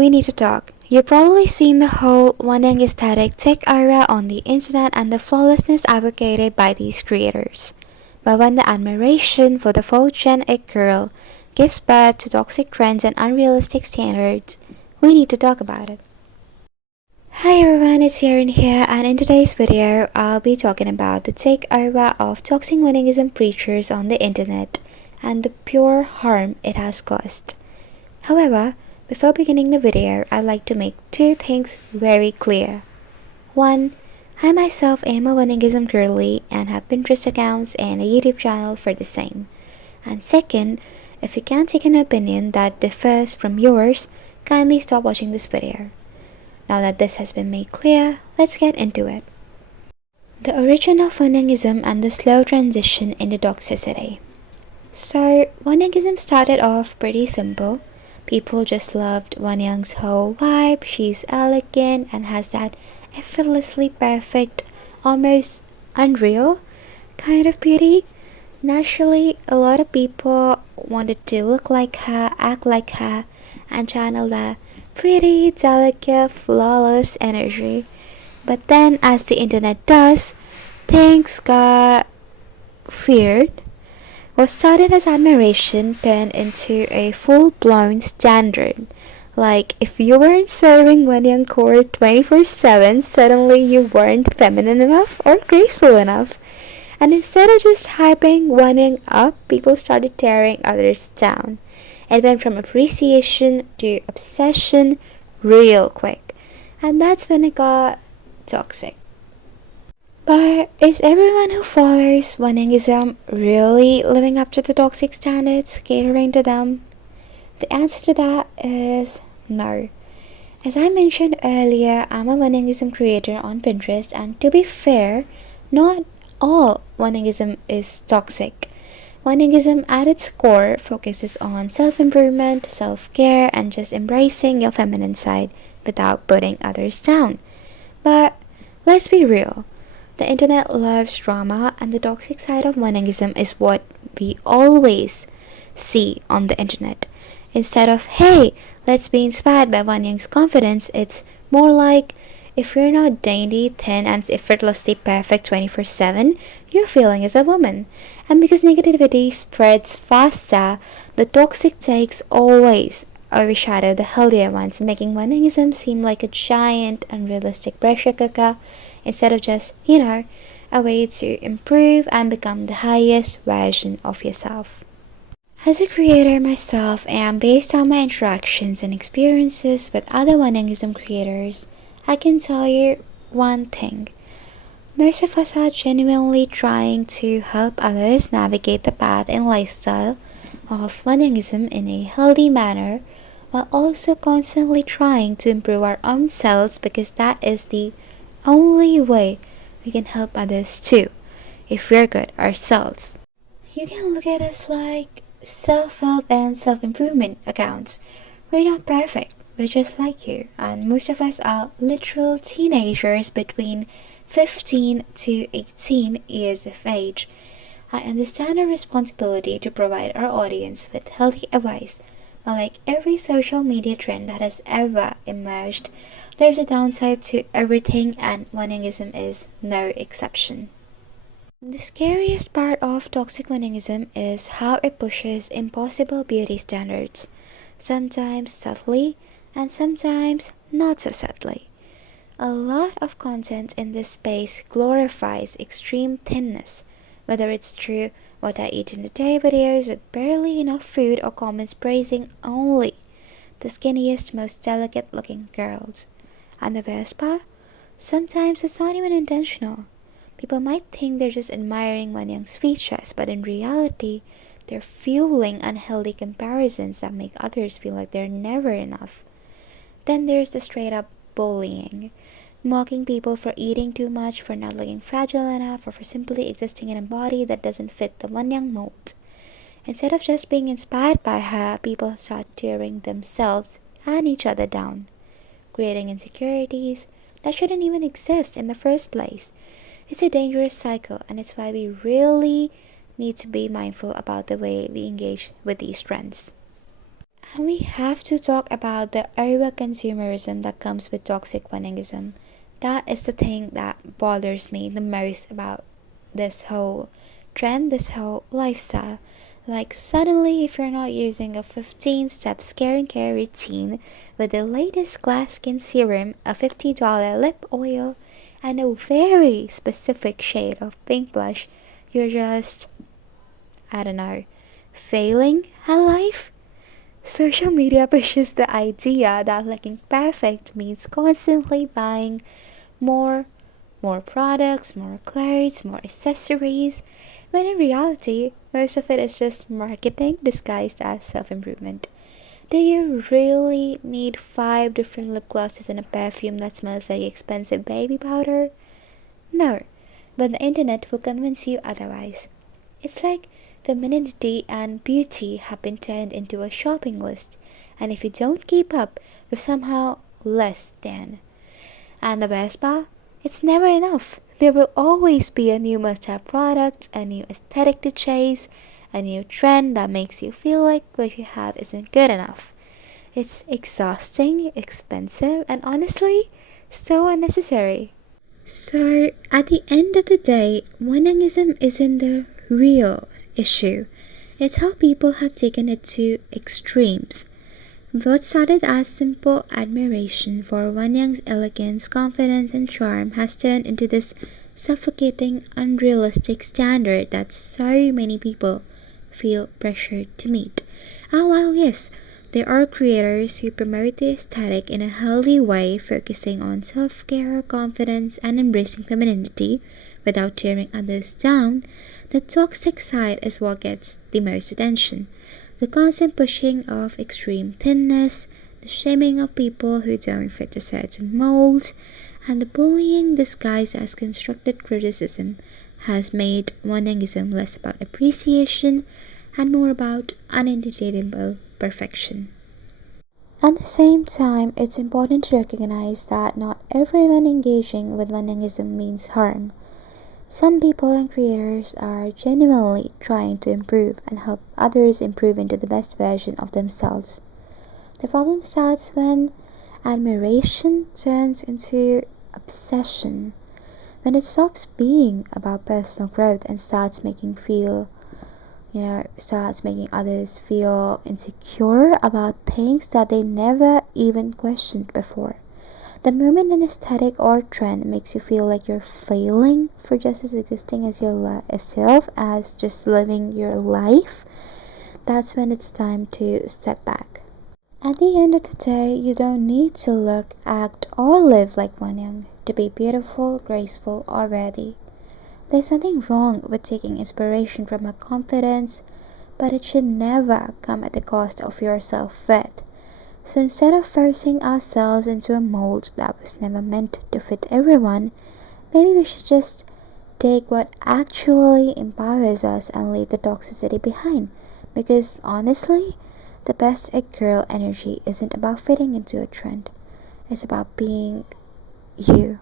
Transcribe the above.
we need to talk. You've probably seen the whole Wanyang aesthetic tech era on the internet and the flawlessness advocated by these creators. But when the admiration for the photogenic girl gives birth to toxic trends and unrealistic standards, we need to talk about it. Hi everyone, it's Yaren here, and in today's video, I'll be talking about the tech era of toxic Wanyungism preachers on the internet and the pure harm it has caused. However, before beginning the video, I'd like to make two things very clear. One, I myself am a Wanyungism girly and have Pinterest accounts and a YouTube channel for the same. And second, if you can't take an opinion that differs from yours, kindly stop watching this video. Now that this has been made clear, let's get into it. The origin of Wanyungism and the slow transition into toxicity. So, Wanyungism started off pretty simple. People just loved Wanyang's whole vibe. She's elegant and has that effortlessly perfect, almost unreal kind of beauty. Naturally, a lot of people wanted to look like her, act like her, and channel that pretty, delicate, flawless energy. But then, as the internet does, things got weird. What started as admiration turned into a full-blown standard. Like, if you weren't serving Wanyang core 24/7, suddenly you weren't feminine enough or graceful enough. And instead of just hyping Wanyang up, people started tearing others down. It went from appreciation to obsession real quick. And that's when it got toxic. But is everyone who follows Wanyungism really living up to the toxic standards, catering to them? The answer to that is no. As I mentioned earlier, I'm a Wanyungism creator on Pinterest, and to be fair, not all Wanyungism is toxic. Wanyungism at its core focuses on self-improvement, self-care, and just embracing your feminine side without putting others down. But let's be real. The internet loves drama, and the toxic side of Wanyungism is what we always see on the internet. Instead of, hey, let's be inspired by Wanyang's confidence, it's more like, if you're not dainty, thin, and effortlessly perfect 24/7, you're failing as a woman. And because negativity spreads faster, the toxic takes always overshadow the healthier ones, making Wanyungism seem like a giant, unrealistic pressure cooker instead of just, a way to improve and become the highest version of yourself. As a creator myself, and based on my interactions and experiences with other Wanyungism creators, I can tell you one thing. Most of us are genuinely trying to help others navigate the path and lifestyle of Wanyungism in a healthy manner, while also constantly trying to improve our own selves, because that is the only way we can help others too, if we're good ourselves. You can look at us like self-help and self-improvement accounts. We're not perfect, we're just like you, and most of us are literal teenagers between 15 to 18 years of age. I understand our responsibility to provide our audience with healthy advice, but like every social media trend that has ever emerged, there's a downside to everything, and Wanyungism is no exception. The scariest part of toxic Wanyungism is how it pushes impossible beauty standards, sometimes subtly and sometimes not so subtly. A lot of content in this space glorifies extreme thinness, whether it's through what I eat in a day videos with barely enough food or comments praising only the skinniest, most delicate looking girls. And the worst part? Sometimes it's not even intentional. People might think they're just admiring Wanyang's features, but in reality, they're fueling unhealthy comparisons that make others feel like they're never enough. Then there's the straight up bullying, mocking people for eating too much, for not looking fragile enough, or for simply existing in a body that doesn't fit the Wanyang mold. Instead of just being inspired by her, people start tearing themselves and each other down, creating insecurities that shouldn't even exist in the first place. It's a dangerous cycle, and it's why we really need to be mindful about the way we engage with these trends. And we have to talk about the over consumerism that comes with toxic Wonyoungism. That is the thing that bothers me the most about this whole trend, this whole lifestyle. Like, suddenly, if you're not using a 15-step skincare routine with the latest glass skin serum, a $50 lip oil, and a very specific shade of pink blush, you're just, I don't know, failing at life? Social media pushes the idea that looking perfect means constantly buying more, more products, more clothes, more accessories, when in reality, most of it is just marketing disguised as self improvement. Do you really need 5 different lip glosses and a perfume that smells like expensive baby powder? No, but the internet will convince you otherwise. It's like femininity and beauty have been turned into a shopping list, and if you don't keep up, you're somehow less than. And the best part? It's never enough. There will always be a new must have product, a new aesthetic to chase, a new trend that makes you feel like what you have isn't good enough. It's exhausting, expensive, and honestly, so unnecessary. So, at the end of the day, Wonyoungism isn't the real issue. It's how people have taken it to extremes. What started as simple admiration for Wonyoung's elegance, confidence, and charm has turned into this suffocating, unrealistic standard that so many people feel pressured to meet. And while, yes, there are creators who promote the aesthetic in a healthy way, focusing on self care, confidence, and embracing femininity without tearing others down, the toxic side is what gets the most attention. The constant pushing of extreme thinness, the shaming of people who don't fit a certain mold, and the bullying disguised as constructive criticism has made Wonyoungism less about appreciation and more about unentertainable perfection. At the same time, it's important to recognize that not everyone engaging with Wonyoungism means harm. Some people and creators are genuinely trying to improve and help others improve into the best version of themselves. The problem starts when admiration turns into obsession, when it stops being about personal growth and starts making others feel insecure about things that they never even questioned before. The moment an aesthetic or trend makes you feel like you're failing for just as existing as yourself, as just living your life, that's when it's time to step back. At the end of the day, you don't need to look, act, or live like Wonyoung to be beautiful, graceful, or worthy. There's nothing wrong with taking inspiration from her confidence, but it should never come at the cost of your self-worth. So instead of forcing ourselves into a mold that was never meant to fit everyone, maybe we should just take what actually empowers us and leave the toxicity behind. Because honestly, the best egg girl energy isn't about fitting into a trend, it's about being you.